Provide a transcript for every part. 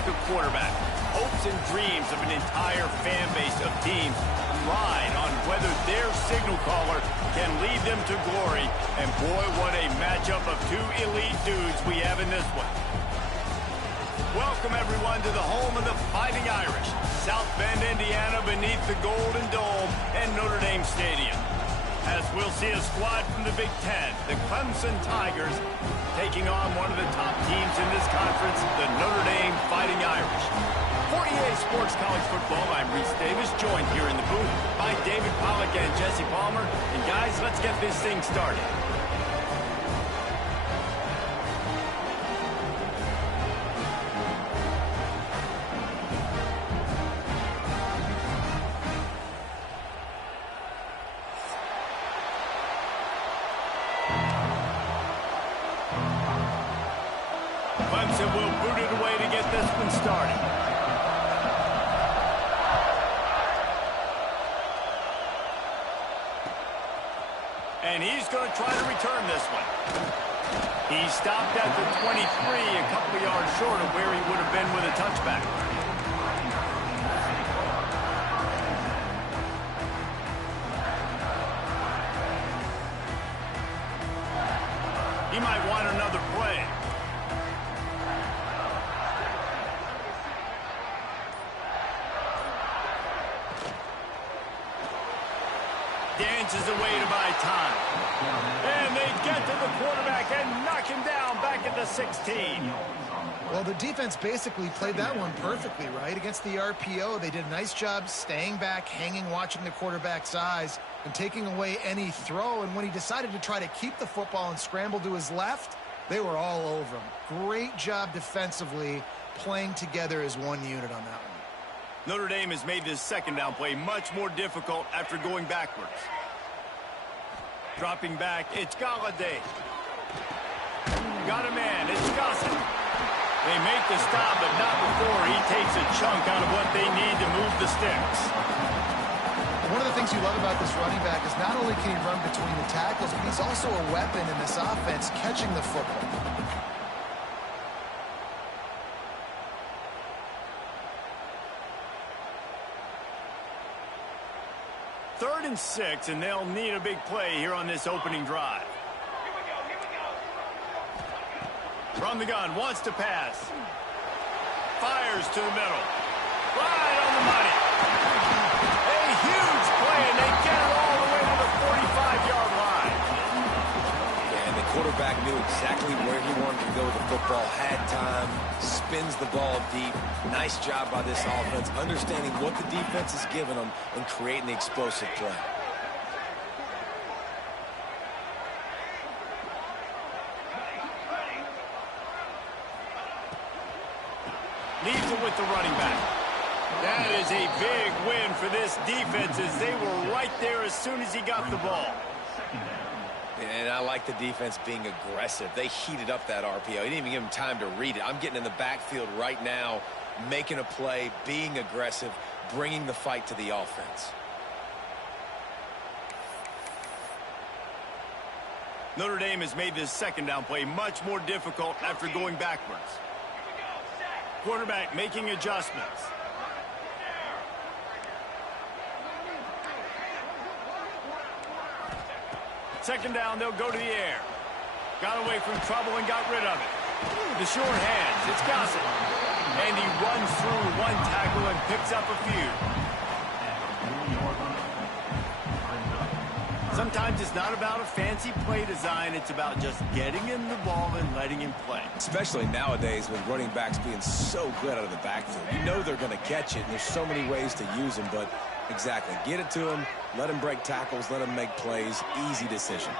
like a quarterback. Hopes and dreams of an entire fan base of teams ride on whether their signal caller can lead them to glory. And boy, what a matchup of two elite dudes we have in this one. Welcome, everyone, to the home of the Fighting Irish, South Bend, Indiana, beneath the Golden Dome and Notre Dame Stadium. As we'll see a squad from the Big Ten, the Clemson Tigers, taking on one of the top teams in this conference, the Notre Dame Fighting Irish. For EA Sports College Football, I'm Reese Davis, joined here in the booth by David Pollack and Jesse Palmer. And guys, let's get this thing started. Clemson will boot it away to get this one started. And he's going to try to return this one. He stopped at the 23, a couple of yards short of where he would have been with a touchback. He might want another play. Dances away to buy time. And they get to the quarterback and knock him down back at the 16. Well, the defense basically played that one perfectly, right? Against the RPO, they did a nice job staying back, hanging, watching the quarterback's eyes, and taking away any throw. And when he decided to try to keep the football and scramble to his left, they were all over him. Great job defensively, playing together as one unit on that one. Notre Dame has made this second down play much more difficult after going backwards. Dropping back, it's Galladay. Got a man, it's Gossett. They make the stop, but not before he takes a chunk out of what they need to move the sticks. One of the things you love about this running back is not only can he run between the tackles, but he's also a weapon in this offense, catching the football. Third and 6, and they'll need a big play here on this opening drive. From the gun, wants to pass. Fires to the middle. Right on the money. A huge play, and they get it all the way to the 45-yard line. Yeah, and the quarterback knew exactly where he wanted to go with the football, had time, spins the ball deep. Nice job by this offense, understanding what the defense is giving them and creating the explosive play. Leaves it with the running back. That is a big win for this defense as they were right there as soon as he got the ball. And I like the defense being aggressive. They heated up that RPO. He didn't even give him time to read it. I'm getting in the backfield right now, making a play, being aggressive, bringing the fight to the offense. Notre Dame has made this second down play much more difficult after going backwards. Quarterback making adjustments. Second down, they'll go to the air. Got away from trouble and got rid of it. The short hands, it's Gossett. And he runs through one tackle and picks up a few. Sometimes it's not about a fancy play design. It's about just getting him the ball and letting him play. Especially nowadays with running backs being so good out of the backfield. You know they're going to catch it, and there's so many ways to use them. But exactly, get it to him, let him break tackles, let him make plays. Easy decision.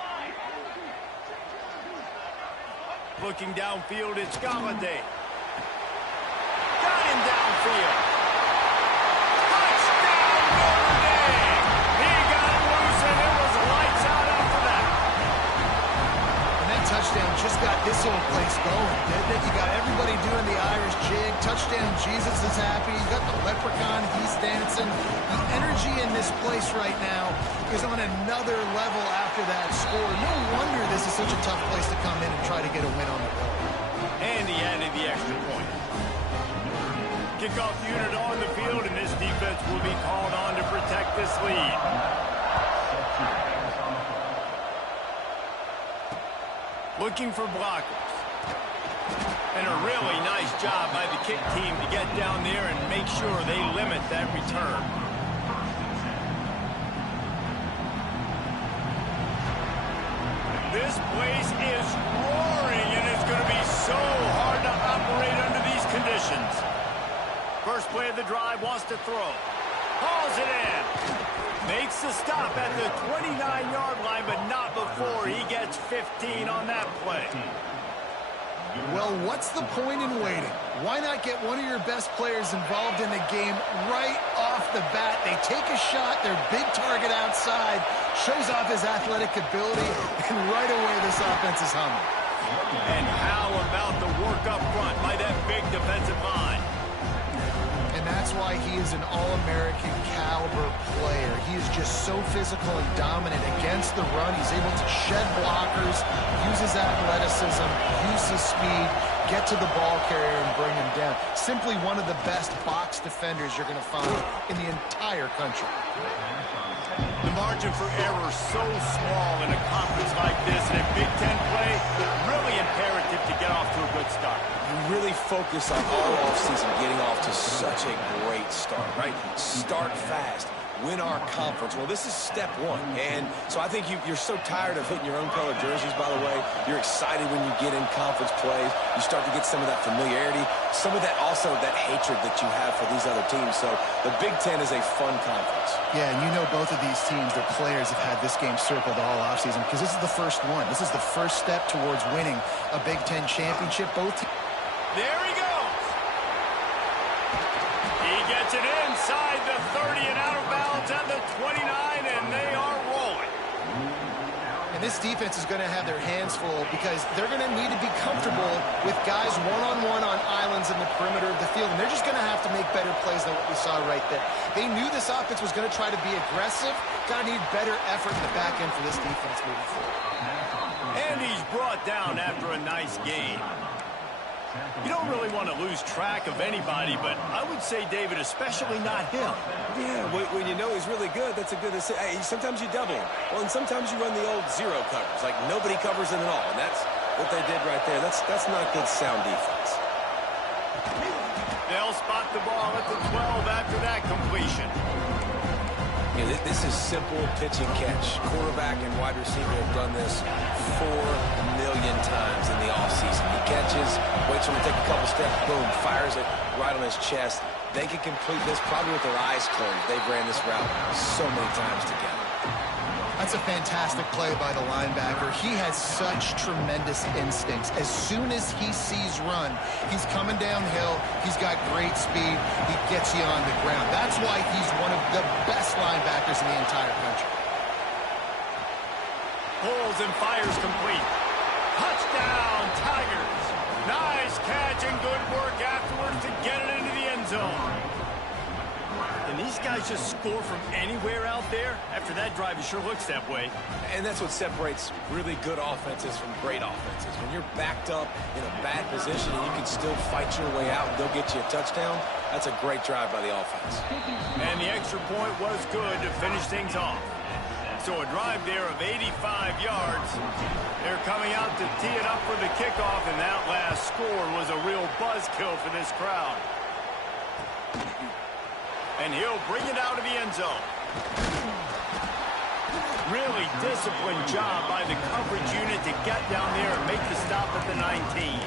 Looking downfield, it's Galladay. Got him downfield. Touchdown, Notre Dame! He got it loose, and it was lights out after that. And that touchdown just got this whole place going, didn't it? You got everybody doing the Irish jig. Touchdown, Jesus is happy. You got the leprechaun, he's dancing. The energy in this place right now is on another level after that score. No wonder this is such a tough place to come in and try to get a win on the road. And he added the extra point. kickoff unit on the field, and this defense will be called on to protect this lead. Looking for blockers. And a really nice job by the kick team to get down there and make sure they limit that return. This place is roaring, and it's going to be so hard to operate under these conditions. First play of the drive, wants to throw. Hauls it in. Makes the stop at the 29-yard line, but not before he gets 15 on that play. Well, what's the point in waiting? Why not get one of your best players involved in the game right off the bat? They take a shot, their big target outside, shows off his athletic ability, and right away this offense is humming. And how about the work up front by that big defensive line? And that's why he is an All-American caliber player. He is just so physical and dominant against the run. He's able to shed blockers, use his athleticism, use his speed, get to the ball carrier and bring him down. Simply one of the best box defenders you're going to find in the entire country. The margin for error so small in a conference like this, in a Big Ten play, really imperative to get off to a good start. You really focus on all offseason getting off to such a great start, right? Start fast. Win our conference. Well, this is step one. And so I think you're so tired of hitting your own color jerseys, by the way. You're excited when you get in conference plays. You start to get some of that familiarity, some of that also that hatred that you have for these other teams. So the Big Ten is a fun conference. Yeah, and you know both of these teams, their players have had this game circled all offseason because this is the first one. This is the first step towards winning a Big Ten championship. Both teams. There he goes. He gets it inside the 30 and out of bounds at the 29, and they are rolling. And this defense is going to have their hands full because they're going to need to be comfortable with guys one-on-one on islands in the perimeter of the field, and they're just going to have to make better plays than what we saw right there. They knew this offense was going to try to be aggressive. Going to need better effort in the back end for this defense moving forward. And he's brought down after a nice game. You don't really want to lose track of anybody, but I would say, David, especially not him. Yeah, when you know he's really good, that's a good decision. Hey, sometimes you double him. Well, and sometimes you run the old zero covers, like nobody covers him at all, and that's what they did right there. That's not good sound defense. They'll spot the ball at the 12 after that completion. Yeah, this is simple pitch and catch. Quarterback and wide receiver have done this 4 million times in the offseason. He catches, waits for him to take a couple steps, boom, fires it right on his chest. They can complete this probably with their eyes closed. They've ran this route so many times together. That's a fantastic play by the linebacker. He has such tremendous instincts. As soon as he sees run, he's coming downhill. He's got great speed. He gets you on the ground. That's why he's one of the best linebackers in the entire country. Pulls and fires complete. Touchdown, Tigers. Nice catch and good work afterwards to get it into the end zone. And these guys just score from anywhere out there? After that drive, it sure looks that way. And that's what separates really good offenses from great offenses. When you're backed up in a bad position and you can still fight your way out and they'll get you a touchdown, that's a great drive by the offense. And the extra point was good to finish things off. So a drive there of 85 yards. They're coming out to tee it up for the kickoff, and that last score was a real buzzkill for this crowd. And he'll bring it out of the end zone. Really disciplined job by the coverage unit to get down there and make the stop at the 19.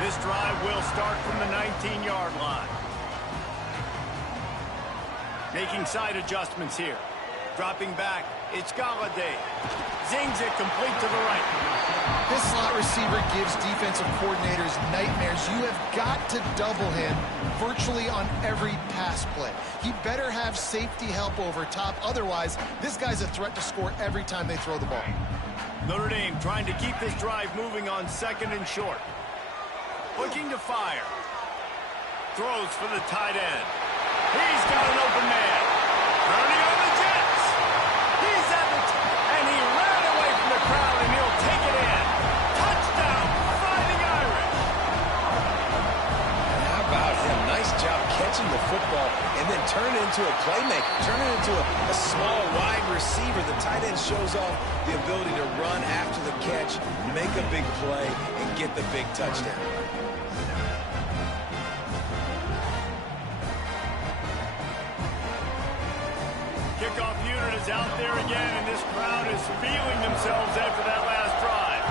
This drive will start from the 19-yard line. Making side adjustments here. Dropping back, it's Galladay. Zings it complete to the right. This slot receiver gives defensive coordinators nightmares. You have got to double him virtually on every pass play. He better have safety help over top. Otherwise, this guy's a threat to score every time they throw the ball. Notre Dame trying to keep this drive moving on 2nd and short. Looking to fire. Throws for the tight end. He's got an open man. Turning on the Jets. He's at the and he ran away from the crowd, and he'll take it in. Touchdown, Fighting Irish. And how about him? Nice job catching the football and then turn it into a playmaker. Turn it into a small wide receiver. The tight end shows off the ability to run after the catch, make a big play, and get the big touchdown. Kickoff unit is out there again, and this crowd is feeling themselves after that last drive.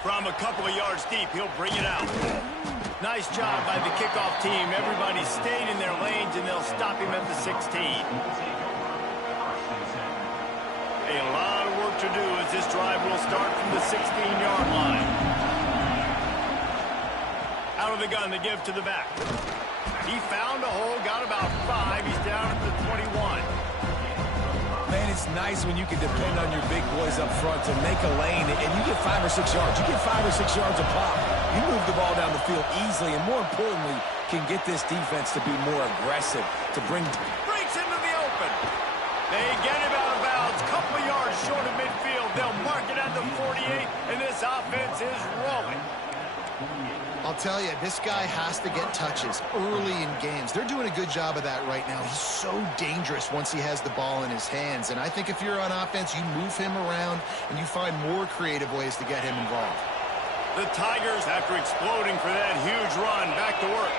From a couple of yards deep, he'll bring it out. Nice job by the kickoff team. Everybody stayed in their lanes, and they'll stop him at the 16. A lot of work to do as this drive will start from the 16-yard line. Out of the gun, the give to the back. He found a hole, got about 5. He's down at the 21. Man, it's nice when you can depend on your big boys up front to make a lane, and you get 5 or 6 yards. You get 5 or 6 yards a pop. You move the ball down the field easily, and more importantly, can get this defense to be more aggressive, to bring... Breaks into the open. They get him out of bounds. Couple of yards short of midfield. They'll mark it at the 48, and this offense is rolling. I'll tell you, this guy has to get touches early in games. They're doing a good job of that right now. He's so dangerous once he has the ball in his hands. And I think if you're on offense, you move him around and you find more creative ways to get him involved. The Tigers, after exploding for that huge run, back to work.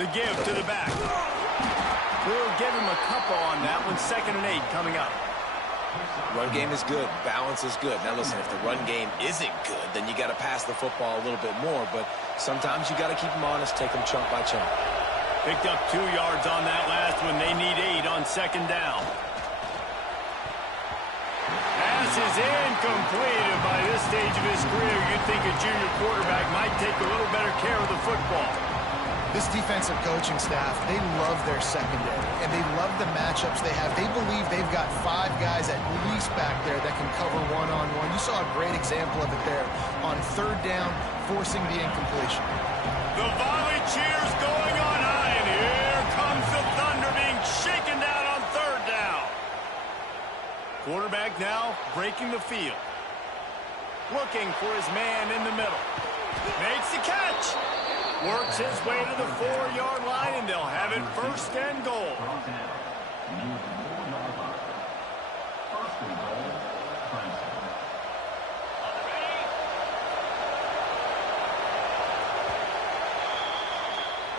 The give to the back. We'll give him a couple on that one. 2nd and 8 coming up. Run game is good. Balance is good. Now, listen, if the run game isn't good, then you got to pass the football a little bit more. But sometimes you got to keep them honest, take them chunk by chunk. Picked up 2 yards on that last one. They need 8 on 2nd down. Pass is incomplete. And by this stage of his career, you'd think a junior quarterback might take a little better care of the football. This defensive coaching staff, they love their secondary, and they love the matchups they have. They believe they've got 5 guys at least back there that can cover one-on-one. You saw a great example of it there on 3rd down, forcing the incompletion. The volley cheers going on high, and here comes the Thunder being shaken down on 3rd down. Quarterback now breaking the field. Looking for his man in the middle. Makes the catch. Works his way to the 4-yard line, and they'll have it 1st and goal.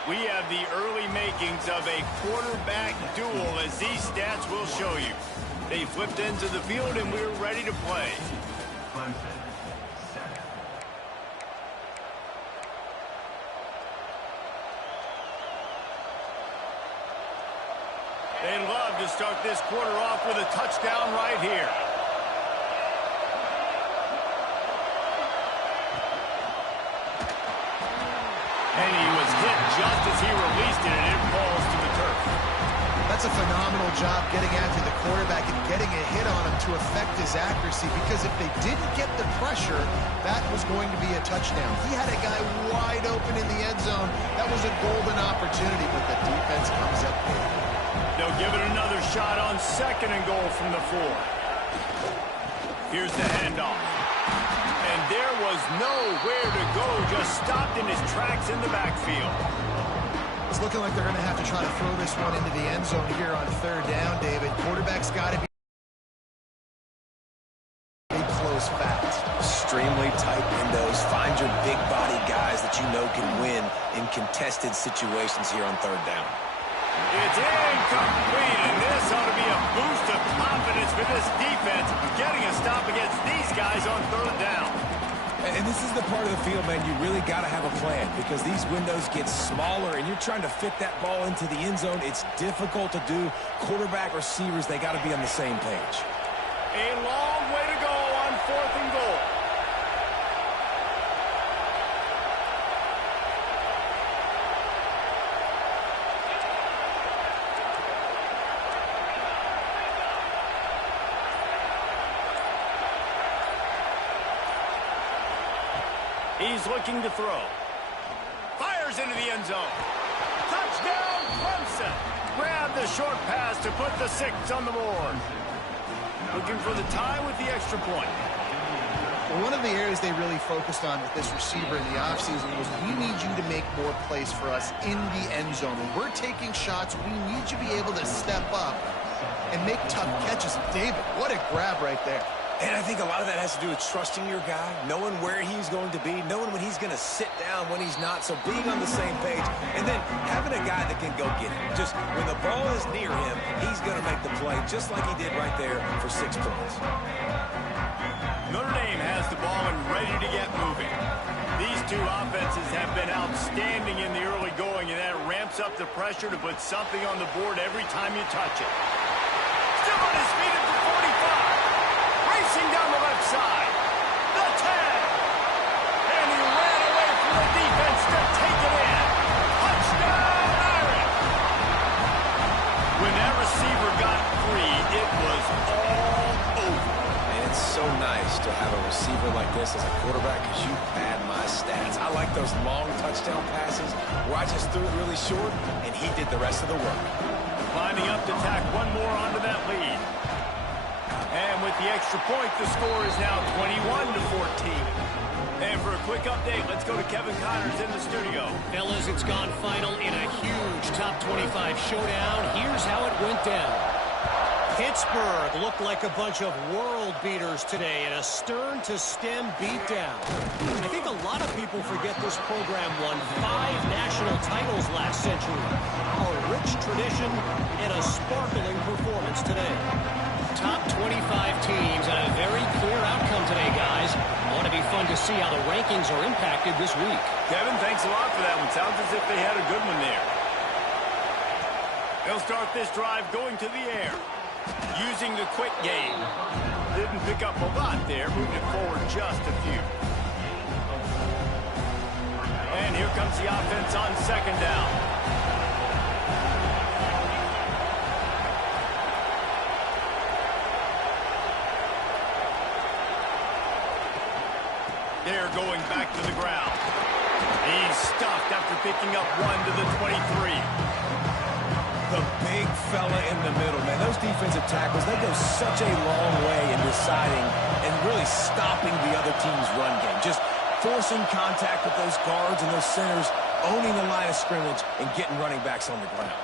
We have the early makings of a quarterback duel, as these stats will show you. They flipped into the field, and we're ready to play. They'd love to start this quarter off with a touchdown right here. And he was hit just as he released it, and it falls to the turf. That's a phenomenal job getting after the quarterback and getting a hit on him to affect his accuracy, because if they didn't get the pressure, that was going to be a touchdown. He had a guy wide open in the end zone. That was a golden opportunity, but the defense comes up big. They'll give it another shot on 2nd and goal from the 4. Here's the handoff. And there was nowhere to go, just stopped in his tracks in the backfield. It's looking like they're going to have to try to throw this one into the end zone here on 3rd down, David. Quarterback's got to be close fast. Extremely tight windows. Find your big body guys that you know can win in contested situations here on 3rd down. It's incomplete, and this ought to be a boost of confidence for this defense, getting a stop against these guys on 3rd down. And this is the part of the field, man, you really got to have a plan, because these windows get smaller, and you're trying to fit that ball into the end zone. It's difficult to do. Quarterback, receivers, they got to be on the same page. A long way to go on 4th and goal. He's looking to throw. Fires into the end zone. Touchdown, Clemson. Grab the short pass to put the 6 on the board. Looking for the tie with the extra point. Well, one of the areas they really focused on with this receiver in the offseason was we need you to make more plays for us in the end zone. When we're taking shots, we need you to be able to step up and make tough catches. David, what a grab right there. And I think a lot of that has to do with trusting your guy, knowing where he's going to be, knowing when he's going to sit down, when he's not, so being on the same page, and then having a guy that can go get it. Just when the ball is near him, he's going to make the play, just like he did right there for 6 points. Notre Dame has the ball and ready to get moving. These two offenses have been outstanding in the early going, and that ramps up the pressure to put something on the board every time you touch it. Still on his feet at the 45. Racing down the left side. The 10. And he ran away from the defense to take it in. Touchdown, Irish. When that receiver got free, it was all over. And it's so nice to have a receiver like this as a quarterback because you pad my stats. I like those long touchdown passes where I just threw it really short and he did the rest of the work. Lining up to tack one more onto that lead. And with the extra point, the score is now 21-14. And for a quick update, let's go to Kevin Connors in the studio. Fellas, it's gone final in a huge top 25 showdown. Here's how it went down. Pittsburgh looked like a bunch of world beaters today in a stern-to-stem beatdown. I think a lot of people forget this program won 5 national titles last century. A rich tradition and a sparkling performance today. Top 25 teams and a very clear outcome today, guys. Ought to be fun to see how the rankings are impacted this week. Kevin, thanks a lot for that one. Sounds as if they had a good one there. They'll start this drive going to the air. Using the quick game. Didn't pick up a lot there. Moved it forward just a few. And here comes the offense on second down. They're going back to the ground. He's stuffed after picking up 1 to the 23. The big fella in the middle, man. Those defensive tackles, they go such a long way in deciding and really stopping the other team's run game. Just forcing contact with those guards and those centers, owning the line of scrimmage, and getting running backs on the ground.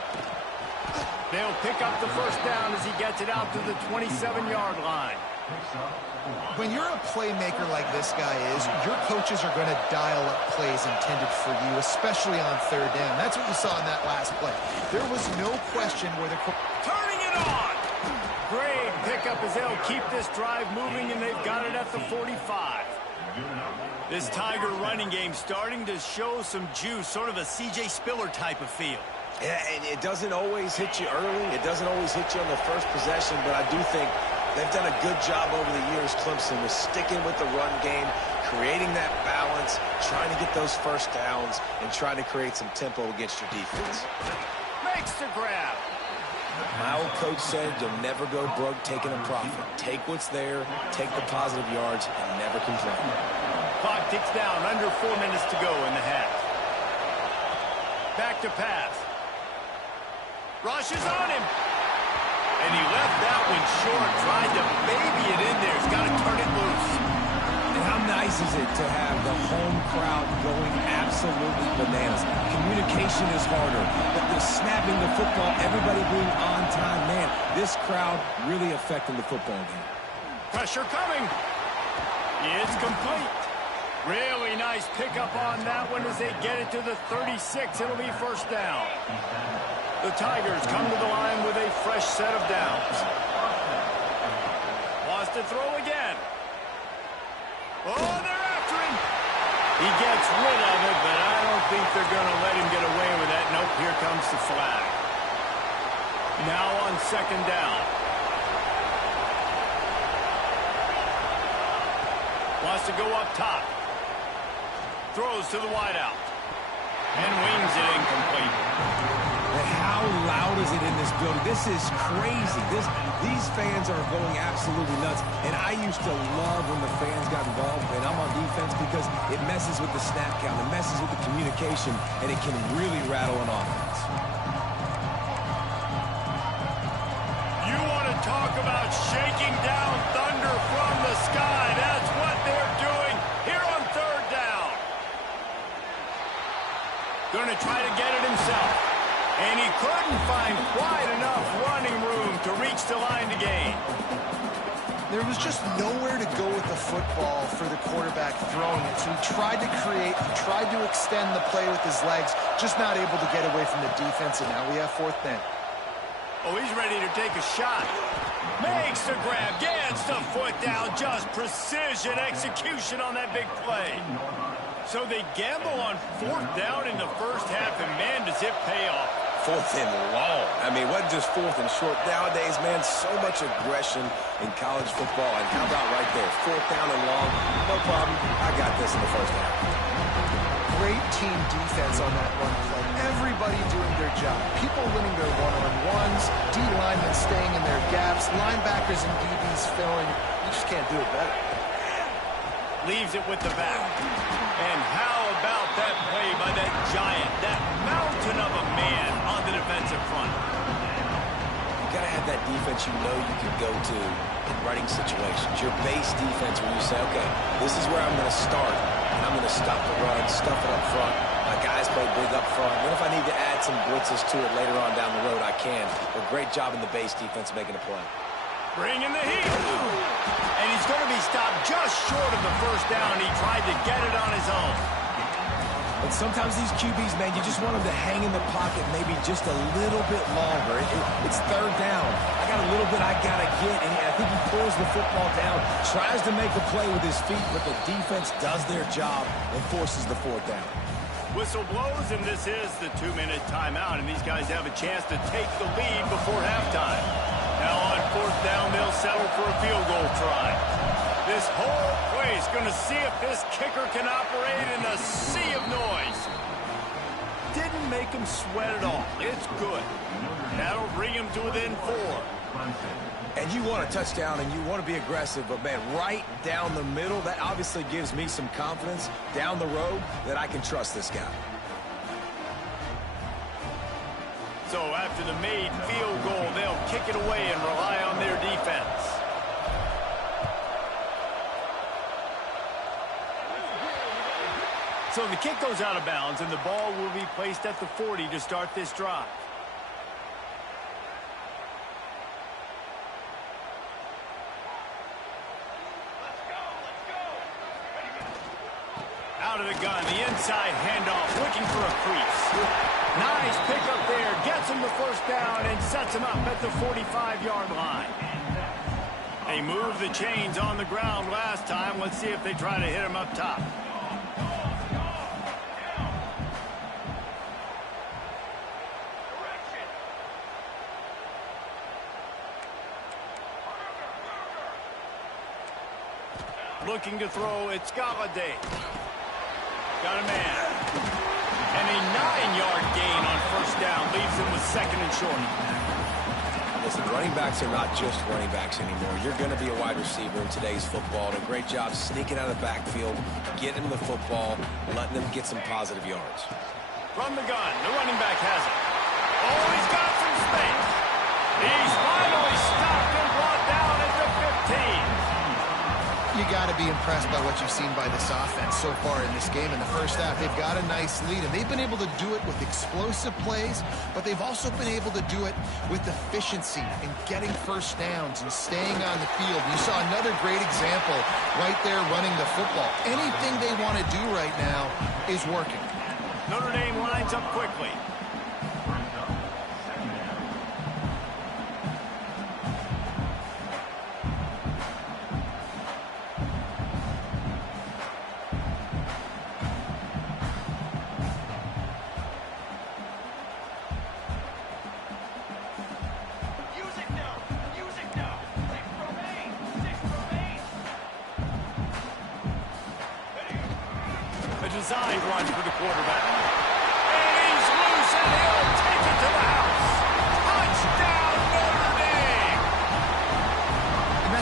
They'll pick up the first down as he gets it out to the 27-yard line. When you're a playmaker like this guy is, your coaches are going to dial up plays intended for you, especially on third down. That's what you saw in that last play. There was no question where the... Turning it on! Great pickup as they'll keep this drive moving, and they've got it at the 45. This Tiger running game starting to show some juice, sort of a C.J. Spiller type of feel. Yeah, and it doesn't always hit you early. It doesn't always hit you on the first possession, but I do think they've done a good job over the years, Clemson, with sticking with the run game, creating that balance, trying to get those first downs, and trying to create some tempo against your defense. Makes the grab. My old coach said you'll never go broke taking a profit. Take what's there, take the positive yards, and never complain. Clock ticks down, under 4 minutes to go in the half. Back to pass. Rush is on him. And he left that one short, tried to baby it in there. He's got to turn it loose. And how nice is it to have the home crowd going absolutely bananas? Communication is harder. The snapping the football, everybody being on time. Man, this crowd really affecting the football game. Pressure coming. It's complete. Really nice pickup on that one as they get it to the 36. It'll be first down. The Tigers come to the line with a fresh set of downs. Wants to throw again. Oh, they're after him. He gets rid of it, but I don't think they're going to let him get away with that. Nope, here comes the flag. Now on second down. Wants to go up top. Throws to the wideout. And wings it incomplete. how loud is it in this building? This is crazy. These fans are going absolutely nuts. And I used to love when the fans got involved, and I'm on defense because it messes with the snap count, it messes with the communication, and it can really rattle an offense. You want to talk about shaking down thunder from the sky. That's what they're doing here on third down. Going to try to get it himself. And he couldn't find quite enough running room to reach the line to gain. There was just nowhere to go with the football for the quarterback throwing it. So he tried to create, he tried to extend the play with his legs, just not able to get away from the defense, and now we have fourth down. Oh, he's ready to take a shot. Makes the grab, gets the foot down, just precision execution on that big play. So they gamble on fourth down in the first half, and man, does it pay off. Fourth and long. I mean, what just fourth and short? Nowadays, man, so much aggression in college football. And how about right there? Fourth down and long. No problem. I got this in the first half. Great team defense on that run play. Everybody doing their job. People winning their one-on-ones, D linemen staying in their gaps, linebackers and DBs filling. You just can't do it better. Leaves it with the back. And how about that play by that giant, that mountain of a man on the defensive front? You got to have that defense you know you can go to in running situations. Your base defense where you say, okay, this is where I'm going to start, and I'm going to stop the run, stuff it up front. My guys play big up front. Then if I need to add some blitzes to it later on down the road, I can. But great job in the base defense making a play. Bringing the heat. And he's going to be stopped just short of the first down. He tried to get it on his own. And sometimes these QBs, man, you just want them to hang in the pocket maybe just a little bit longer. It's third down. I got a little bit I got to get, and I think he pulls the football down, tries to make a play with his feet, but the defense does their job and forces the fourth down. Whistle blows, and this is the 2-minute timeout, and these guys have a chance to take the lead before halftime. Now on fourth down, they'll settle for a field goal try. This whole place going to see if this kicker can operate in a sea of noise. Didn't make him sweat at all. It's good. That'll bring him to within 4. And you want a touchdown and you want to be aggressive, but man, right down the middle, that obviously gives me some confidence down the road that I can trust this guy. So after the made field goal, they'll kick it away and rely on their defense. So the kick goes out of bounds, and the ball will be placed at the 40 to start this drive. Out of the gun, the inside handoff, looking for a crease. Nice pickup there, gets him the first down and sets him up at the 45-yard line. They moved the chains on the ground last time. Let's see if they try to hit him up top. Looking to throw, it's Galladay. Got a man. And a 9-yard gain on first down leaves him with second and short. Listen, running backs are not just running backs anymore. You're going to be a wide receiver in today's football. And a great job sneaking out of the backfield, getting him the football, letting them get some positive yards. From the gun, the running back has it. Oh, he's got some space. He's finally stopped and brought down at the 15. You got to be impressed by what you've seen by this offense so far in this game. In the first half, they've got a nice lead, and they've been able to do it with explosive plays, but they've also been able to do it with efficiency and getting first downs and staying on the field. You saw another great example right there running the football. Anything they want to do right now is working. Notre Dame lines up quickly. Design run for the quarterback. And he's loose, and he'll take it to the house.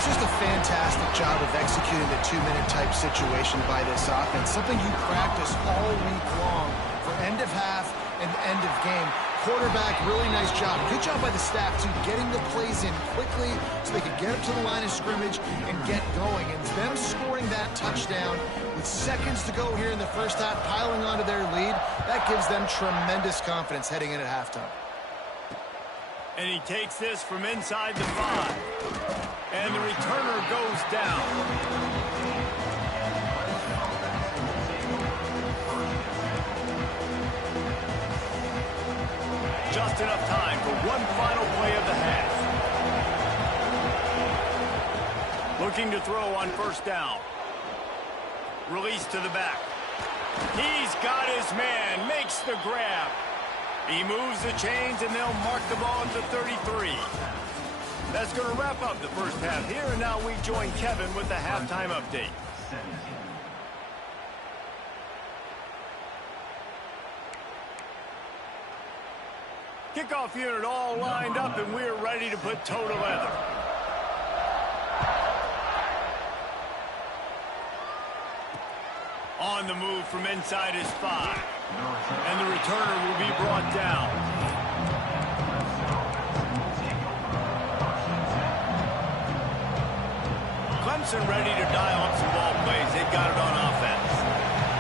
just a fantastic job of executing the 2-minute type situation by this offense, something you practice all week long for end of half and end of game. Quarterback, really nice job. Good job by the staff, too, getting the plays in quickly so they could get up to the line of scrimmage and get going. And them scoring that touchdown with seconds to go here in the first half, piling onto their lead, that gives them tremendous confidence heading in at halftime. And he takes this from inside the 5. And the returner goes down. Just enough time for one final play of the half. Looking to throw on first down. Release to the back. He's got his man, makes the grab. He moves the chains, and they'll mark the ball at the 33. That's going to wrap up the first half here, and now we join Kevin with the halftime update. Kickoff unit all lined up, and we're ready to put toe to leather. On the move from inside his 5. And the returner will be brought down. Clemson ready to dial up some ball plays. They've got it on offense.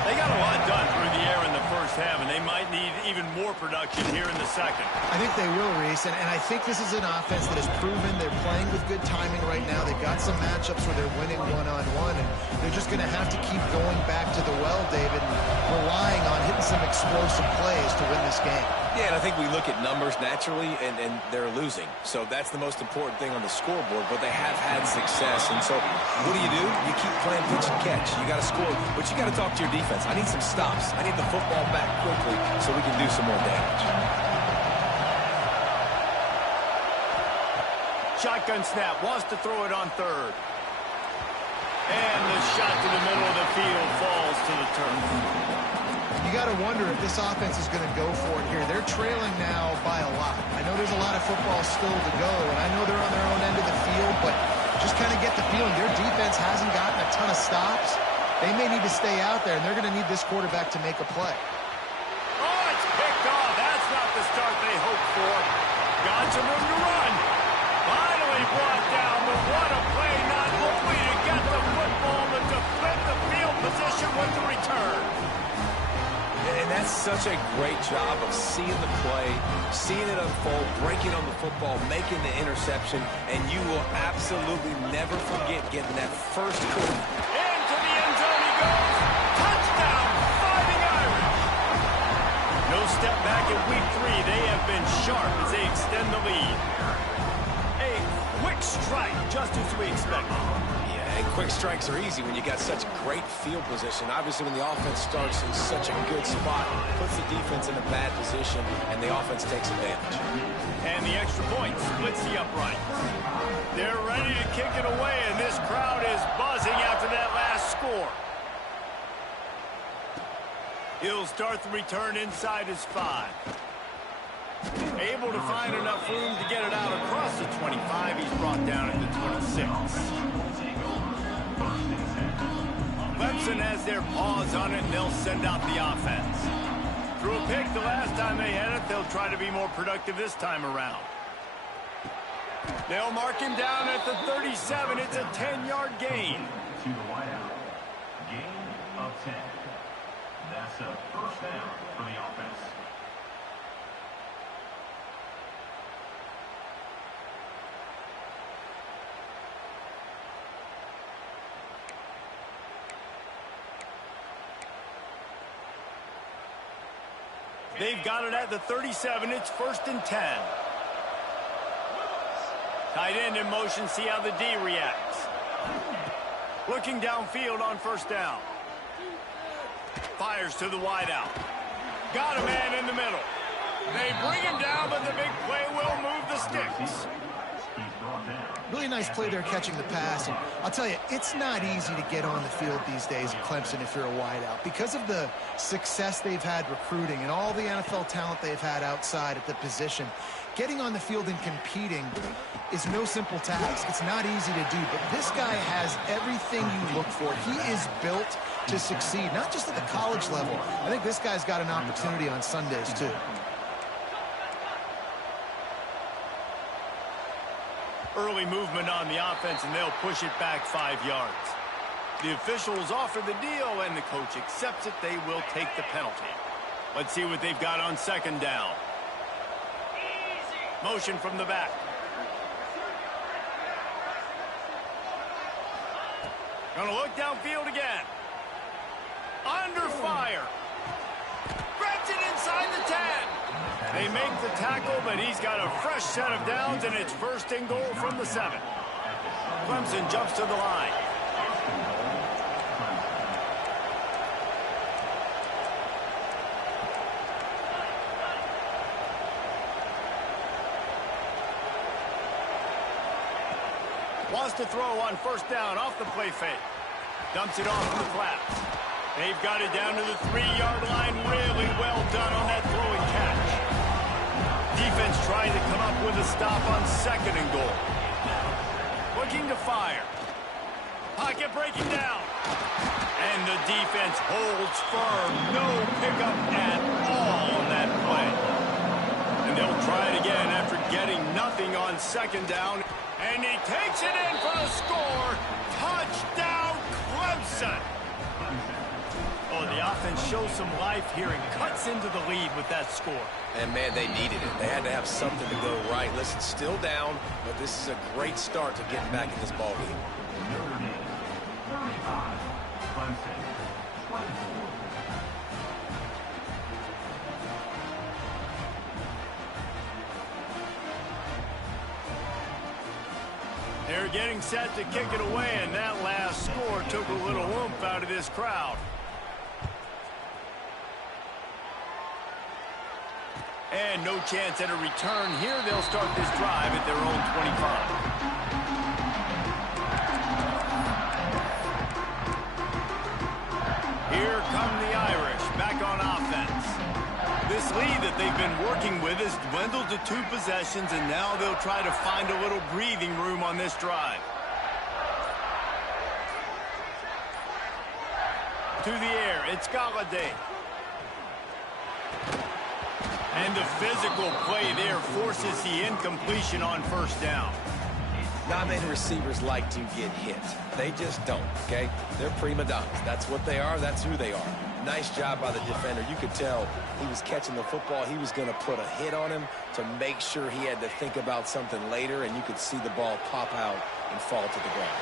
They got a lot done through the air in the first half, and they might need even more production here in the second. I think they will, Reese, and I think this is an offense that has proven they're playing with good timing right now. They've got some matchups where they're winning one-on-one, and they're just going to have to keep going back to the well, David, and relying on hitting some explosive plays to win this game. Yeah, and I think we look at numbers naturally, and they're losing. So that's the most important thing on the scoreboard, but they have had success. And so what do? You keep playing pitch and catch. You got to score, but you got to talk to your defense. I need some stops. I need the football back quickly so we can do some more damage. Shotgun snap, wants to throw it on third. And the shot to the middle of the field falls to the turf. You got to wonder if this offense is going to go for it here. They're trailing now by a lot. I know there's a lot of football still to go, and I know they're on their own end of the field, but just kind of get the feeling their defense hasn't gotten a ton of stops. They may need to stay out there, and they're going to need this quarterback to make a play. Oh, it's picked off. That's not the start they hoped for. Got some room to run. Finally brought down, but what a play, not only to get the football, but to flip the field position with the return. And that's such a great job of seeing the play, seeing it unfold, breaking on the football, making the interception, and you will absolutely never forget getting that first quarter. Into the end zone he goes. Touchdown, Fighting Irish. No step back in week 3. They have been sharp as they extend the lead. A quick strike, just as we expected. And quick strikes are easy when you got such great field position. Obviously, when the offense starts in such a good spot, puts the defense in a bad position, and the offense takes advantage. And the extra point splits the upright. They're ready to kick it away, and this crowd is buzzing after that last score. He'll start the return inside his 5. Able to find enough room to get it out across the 25. He's brought down at the 26. Clemson has their paws on it, and they'll send out the offense. Threw a pick the last time they had it. They'll try to be more productive this time around. They'll mark him down at the 37. It's a 10-yard gain. To the wideout. Gain of 10. That's a first down for the offense. They've got it at the 37. It's 1st and 10. Tight end in motion. See how the D reacts. Looking downfield on first down. Fires to the wideout. Got a man in the middle. They bring him down, but the big play will move the sticks. Really really nice play there catching the pass. And I'll tell you, it's not easy to get on the field these days at Clemson if you're a wideout. Because of the success they've had recruiting and all the NFL talent they've had outside at the position, getting on the field and competing is no simple task. It's not easy to do, but this guy has everything you look for. He is built to succeed, not just at the college level. I think this guy's got an opportunity on Sundays, too. Early movement on the offense, and they'll push it back 5 yards. The officials offer the deal, and the coach accepts it. They will take the penalty. Let's see what they've got on second down. Motion from the back. Gonna look downfield again. Under fire. Grabs it inside the 10. They make the tackle, but he's got a fresh set of downs, and it's first and goal from the 7. Clemson jumps to the line. Wants to throw on first down off the play fake. Dumps it off in the flats. They've got it down to the 3-yard line. Really well done on that throwing catch. Defense trying to come up with a stop on second and goal. Looking to fire. Pocket breaking down. And the defense holds firm. No pickup at all on that play. And they'll try it again after getting nothing on second down. And he takes it in for the score. Touchdown, Clemson. Oh, the offense shows some life here and cuts into the lead with that score. And, man, they needed it. They had to have something to go right. Listen, still down, but this is a great start to getting back in this ballgame. Notre Dame, 35, Clemson, 24. They're getting set to kick it away, and that last score took a little oomph out of this crowd. And no chance at a return here. They'll start this drive at their own 25. Here come the Irish back on offense. This lead that they've been working with has dwindled to 2 possessions, and now they'll try to find a little breathing room on this drive. To the air, it's Galladay. And the physical play there forces the incompletion on first down. Not many receivers like to get hit. They just don't, okay? They're prima donnas. That's what they are. That's who they are. Nice job by the defender. You could tell he was catching the football. He was going to put a hit on him to make sure he had to think about something later, and you could see the ball pop out and fall to the ground.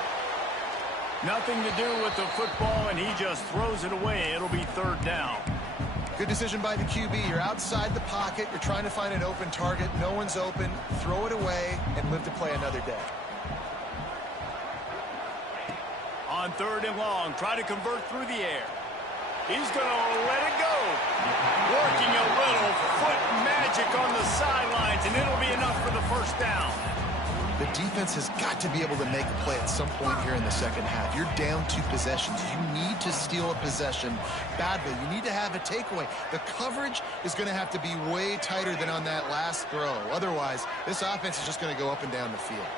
Nothing to do with the football, and he just throws it away. It'll be third down. Good decision by the QB. You're outside the pocket. You're trying to find an open target. No one's open. Throw it away and live to play another day. On third and long, try to convert through the air. He's going to let it go. Working a little foot magic on the sidelines, and it'll be enough for the first down. The defense has got to be able to make a play at some point here in the second half. You're down 2 possessions. You need to steal a possession badly. You need to have a takeaway. The coverage is going to have to be way tighter than on that last throw. Otherwise, this offense is just going to go up and down the field.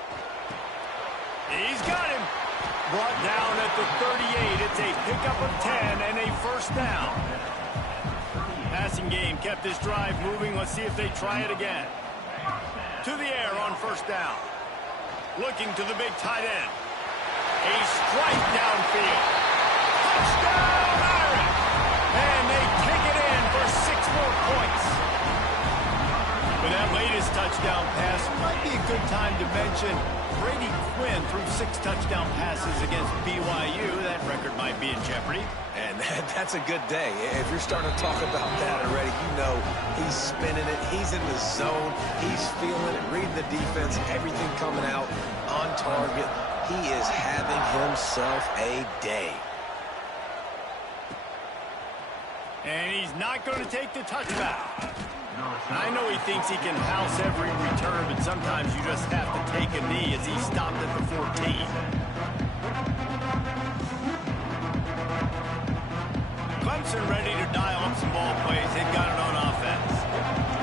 He's got him. Brought down at the 38. It's a pickup of 10 and a first down. Passing game kept this drive moving. Let's see if they try it again. To the air on first down. Looking to the big tight end. A strike downfield. Touchdown, Irish! And they take it in for 6 more points. With that latest touchdown pass, might be a good time to mention Brady Quinn threw 6 touchdown passes against BYU. That record might be in jeopardy. And that's a good day. If you're starting to talk about that already, you know he's spinning it. He's in the zone. He's feeling it, reading the defense, everything coming out on target. He is having himself a day. And he's not going to take the touchback. I know he thinks he can house every return, but sometimes you just have to take a knee. as he stopped at the 14. Clemson ready to dial up some ball plays. They've got it on offense.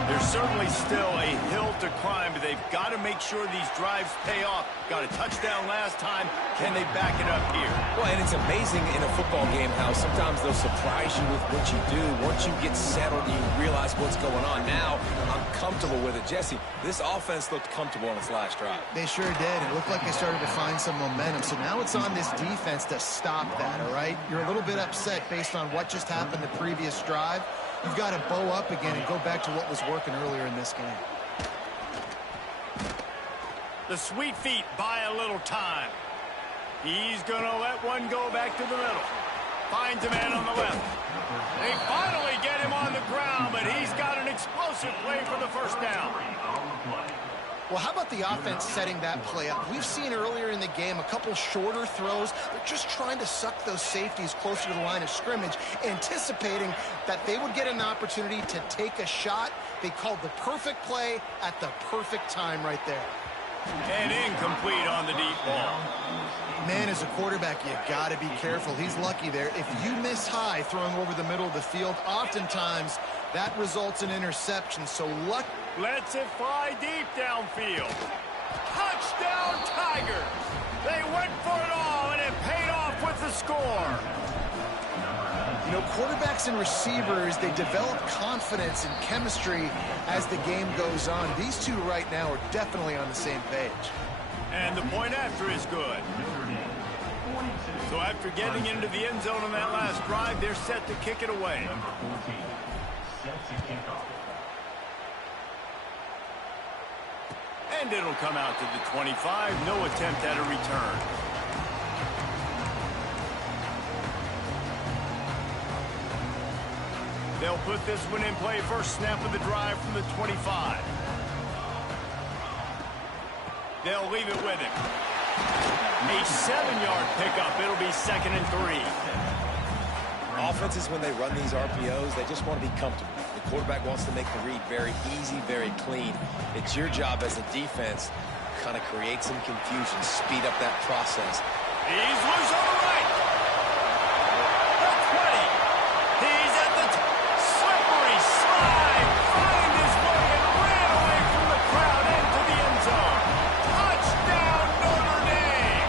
There's certainly still a hill to climb, but they've got to make sure these drives pay off. Got a touchdown last time. Can they back it up here? Well, and it's amazing in a football game how sometimes they'll surprise you with what you do. Once you get settled and you realize what's going on, now I'm comfortable with it. Jesse, this offense looked comfortable on its last drive. They sure did. It looked like they started to find some momentum. So now it's on this defense to stop that, all right? You're a little bit upset based on what just happened the previous drive. You've got to bow up again and go back to what was working earlier in this game. The Sweet Feet buy a little time. He's going to let one go back to the middle. Finds a man on the left. They finally get him on the ground, but he's got an explosive play for the first down. Well, how about the offense setting that play up? We've seen earlier in the game a couple shorter throws. They're just trying to suck those safeties closer to the line of scrimmage, anticipating that they would get an opportunity to take a shot. They called the perfect play at the perfect time right there. And incomplete on the deep ball. Man, as a quarterback, you got to be careful. He's lucky there. If you miss high throwing over the middle of the field, oftentimes that results in interception. So luck. Lets it fly deep downfield. Touchdown, Tigers! They went for it all, and it paid off with the score. You know, quarterbacks and receivers, they develop confidence and chemistry as the game goes on. These two right now are definitely on the same page. And the point after is good. So after getting into the end zone on that last drive, they're set to kick it away. And it'll come out to the 25. No attempt at a return. They'll put this one in play. First snap of the drive from the 25. They'll leave it with him. A 7-yard pickup. It'll be 2nd and 3. Offenses, when they run these RPOs, they just want to be comfortable. The quarterback wants to make the read very easy, very clean. It's your job as a defense to kind of create some confusion, speed up that process. He's loose on the right. The 20. He's at the slippery slide. Find his way and ran away from the crowd into the end zone. Touchdown, Notre Dame.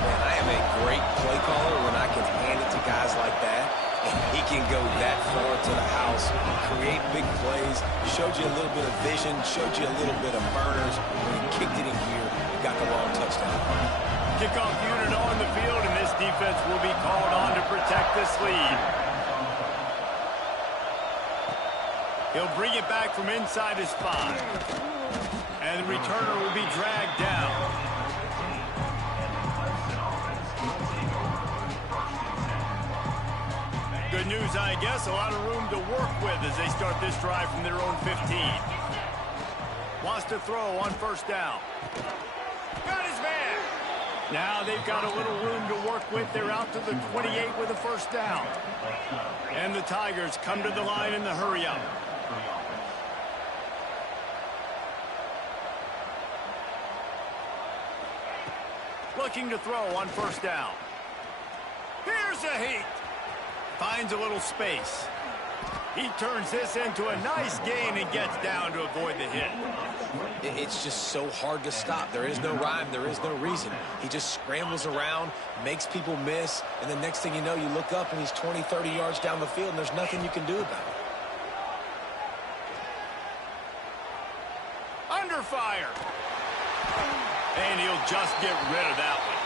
Man, I am a great play caller when I can hand it to guys like that. And he can go that far to the house, create big plays, showed you a little bit of vision, showed you a little bit of burners. When he kicked it in here, got the long touchdown. Kickoff unit on the field, and this defense will be called on to protect this lead. He'll bring it back from inside his 5. And the returner will be dragged down. Good news, I guess. A lot of room to work with as they start this drive from their own 15. Wants to throw on first down. Got his man. Now they've got a little room to work with. They're out to the 28 with a first down. And the Tigers come to the line in the hurry-up. Looking to throw on first down. Here's a heat. Finds a little space. He turns this into a nice gain and gets down to avoid the hit. It's just so hard to stop. There is no rhyme. There is no reason. He just scrambles around, makes people miss, and the next thing you know, you look up and he's 20, 30 yards down the field, and there's nothing you can do about it. Under fire. And he'll just get rid of that one.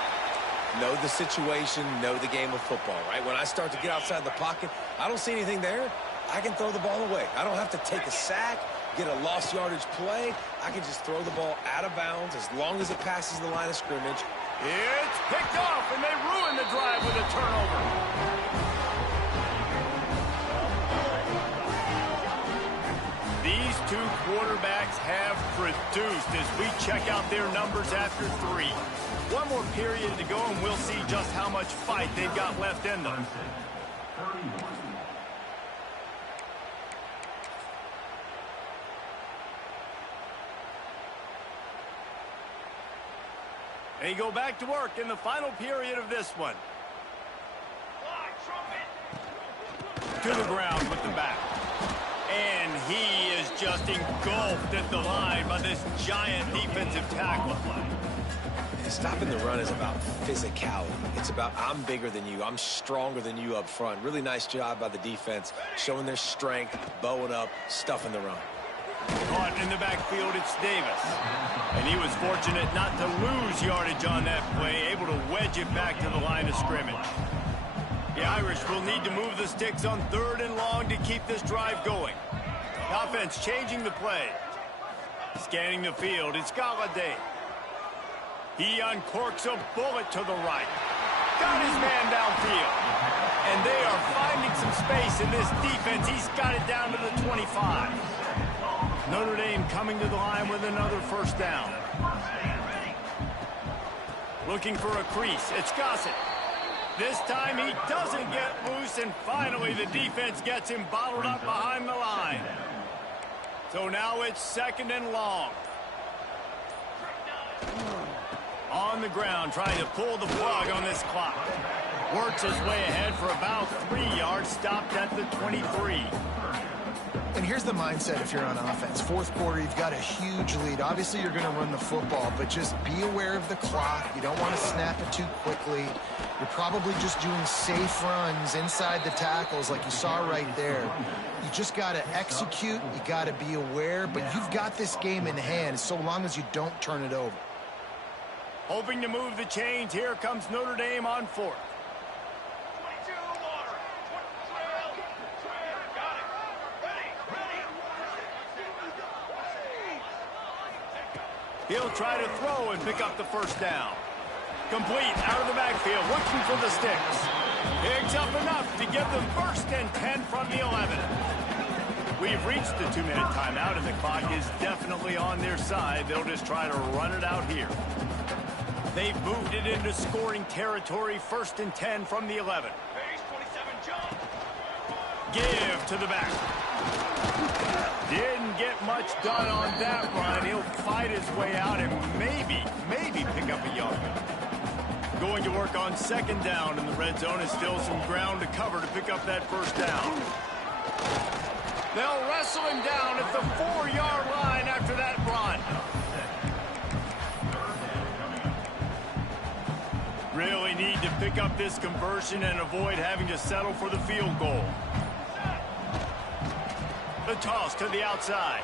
Know the situation, know the game of football, right? When I start to get outside the pocket, I don't see anything there. I can throw the ball away. I don't have to take a sack, get a lost yardage play. I can just throw the ball out of bounds as long as it passes the line of scrimmage. It's picked off, and they ruin the drive with a turnover. These two quarterbacks have produced as we check out their numbers after 3. One more period to go, and we'll see just how much fight they've got left in them. They go back to work in the final period of this one. To the ground with the back. And he is just engulfed at the line by this giant defensive tackle. Stopping the run is about physicality. It's about I'm bigger than you. I'm stronger than you up front. Really nice job by the defense, showing their strength, bowing up, stuffing the run. Caught in the backfield, it's Davis. And he was fortunate not to lose yardage on that play, able to wedge it back to the line of scrimmage. The Irish will need to move the sticks on 3rd and long to keep this drive going. Offense changing the play. Scanning the field, it's Galladay. He uncorks a bullet to the right. Got his man downfield. And they are finding some space in this defense. He's got it down to the 25. Notre Dame coming to the line with another first down. Looking for a crease. It's Gossett. This time he doesn't get loose, and finally the defense gets him bottled up behind the line. So now it's 2nd and long. On the ground, trying to pull the plug on this clock. Works his way ahead for about 3 yards, stopped at the 23. And here's the mindset if you're on offense. 4th quarter, you've got a huge lead. Obviously, you're going to run the football, but just be aware of the clock. You don't want to snap it too quickly. You're probably just doing safe runs inside the tackles like you saw right there. You just got to execute. You got to be aware, but you've got this game in hand so long as you don't turn it over. Hoping to move the chains. Here comes Notre Dame on 4th. He'll try to throw and pick up the first down. Complete out of the backfield, looking for the sticks. Picks up enough to give them 1st and 10 from the 11. We've reached the 2-minute timeout, and the clock is definitely on their side. They'll just try to run it out here. They've moved it into scoring territory, 1st and 10 from the 11. Give to the back. Didn't get much done on that run. He'll fight his way out and maybe pick up a yard. Going to work on 2nd down, and the red zone is still some ground to cover to pick up that first down. They'll wrestle him down at the 4-yard line after that run. Really need to pick up this conversion and avoid having to settle for the field goal. The toss to the outside.